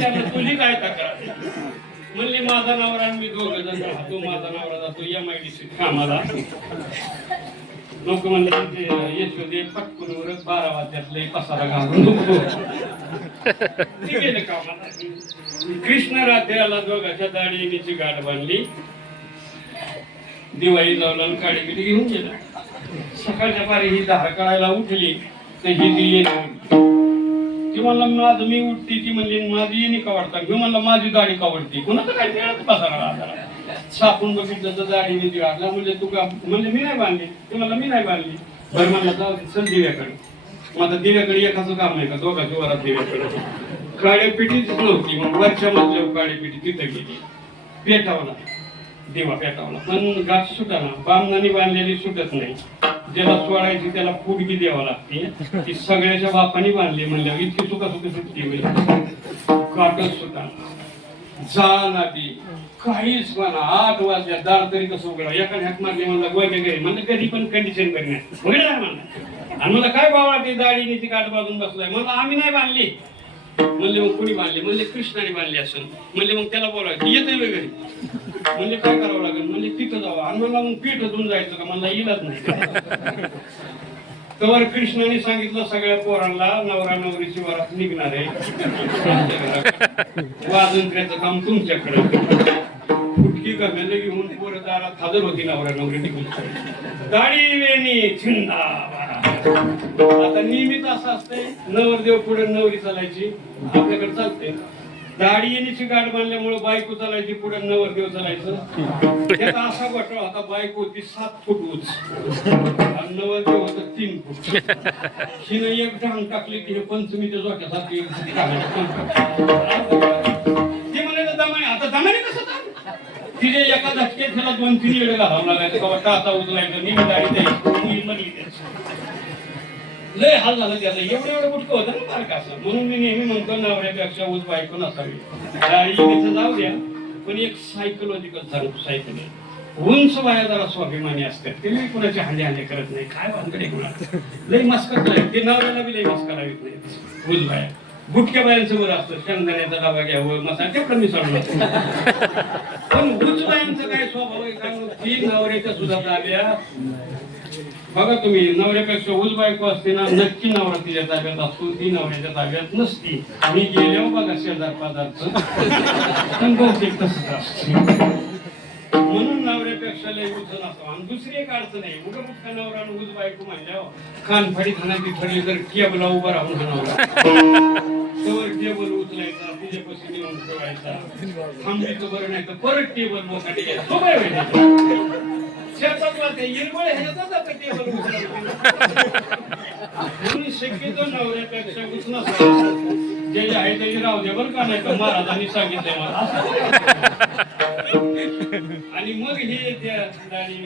त्यामुळे तुझी काय तक्रार? म्हणली माझा नवरा आणि मी दोघं जण राहतो माझा नवरा जातो एम आय डी सी कामाला. लोक म्हणले ते यशोदे पटकून बारा वाजल्यातलं पसारा घालून नको. गेले कामाला. कृष्ण राधेला दोघाच्या दाढीची गाठ बांधली. दिवाळी लावला आणि काळी बिडी घेऊन गेला. सकाळच्या पारी ही दहा कळायला उठली तर ही दिली ती म्हणलं माझं मी उठते. ती म्हणली माझी येणे का वाटतात मी म्हणलं माझी दाढी का वाटते? कोणाचं काय मिळत बसा सापून बघितलं तर दाढी निधी घातला म्हणजे तू का म्हणजे मी नाही बांधली. ती म्हणलं मी नाही बांधली. बरं म्हणलं जाऊ चल दिव्याकडे. माझं दिव्याकडे एकाचं काम नाही का? दोघांच्या वरात दिव्याकडे. काळ्या पिठीच होती मग वरच्या मधल्या काळी पिठी तिथं गेली. पेटावला. देवा पेटावला. पण गाठ सुटाना. बामणाने बांधलेली सुटत नाही. ज्याला सोडायची त्याला पुडगी द्यावा लागते. ती सगळ्याच्या बापाने बांधली म्हणल्यावर इतकी सुका सुकी सुटती होईल म्हणजे. गाठच सुटाना झाला काहीच म्हणा आठ वाजल्या. दार तरी कसं उघडा एका हात मारले म्हणलं गोयच्या घरी म्हणलं कधी पण कंडिशन करण्यात उघडा म्हणलं. आणि मला काय बाबा ती दाढीने ती गाठ बांधून बसलाय. म्हणलं आम्ही नाही बांधली. म्हणले मग कुणी बांधली? म्हणले कृष्णाने बांधली असेल म्हणले मग त्याला बोलायचं येतोय वगैरे म्हणजे काय करावं लागेल? म्हणजे तिथं जावं. आणि म्हणला मग पीठ धुवून जायचं का? मला येईलच नाही. तवर कृष्णाने सांगितलं सगळ्या पोरांना नवरा नवरीची वरात निघणार आहे. वाजंत्र्याचं काम तुमच्याकडे. फुटकी कमेल घेऊन पोरं दारात हजर होती नवरा नवरी निघून. गाडी वेणी छिंदा आता नियमित असं असतंय नवरदेव पुढे नवरी चालायची. आपल्याकडे चालते दाढीने येण्याची गाठ बांधल्यामुळे बायको चालायची पुढे नवर नवरदेव चालायचं. त्यात असा घोटाळा होता बायको होती सात फूट उच. आणि नवर नवरदेव होत तीन फूट. हिनं एक ढांग टाकली की हे पंचमीच्या जोक्यासारखी ते म्हणाले दमाने आता दमाने कसं तिने एका धक्क्यात त्याला दोन तीन वेळ घालावं लागायचं. का टाचा उचलायचं मी दाढी द्यायची. मुली म्हणली द्यायची लय हाल झाला त्याचा. एवढं एवढं बुटकं होतं ना बारका असं. म्हणून मी नेहमी म्हणतो नवऱ्यापेक्षा उज बायको नसावी. गाडी इथं जाऊ द्या पण एक सायकोलॉजिकल सांगतो सायकल उंच बाया जरा स्वाभिमानी असतात. ते मी कुणाचे हाले हाले करत नाही. काय भानकडे कुणा लय मस्कत नाही. ते नवऱ्याला बी लय मस्का लावित नाही. उज बाया. गुटक्या बायांचं बरं असतं. शेंगदाण्याचा डबा घ्यावं मसाला. तेवढं कमी सोडलं पण उच बायांचं काय स्वभाव आहे? कारण तीन नवऱ्याच्या सुद्धा ताब्या बघा तुम्ही नवऱ्यापेक्षा उल बायको असते ना नक्की नवरा तिच्या ताब्यात असतो ती नवऱ्याच्या ताब्यात नसती. आणि गेल्यावर बघा शेजार पदार्थ पण बहुतेक तसंच असतं. म्हणून नवऱ्यापेक्षा लय उचल असतो. आणि दुसरी एक अडचण आहे उगा मुठा नवरा उज बायको म्हणल्यावर कान फाडी खाण्याची ठरली तर केबला उभा राहून हा नवरा. टेबल उचलायचा तिच्यापाशी नेऊन ठेवायचा. थांबलीचं बरं नाही तर परत टेबल मोठा तो काय म्हणून शक्यतो नवऱ्यापेक्षा उचना जे जे आहे ते राहू दे बरं का नाही तर महाराजांनी सांगितलंय मला. आणि मग हे त्या आली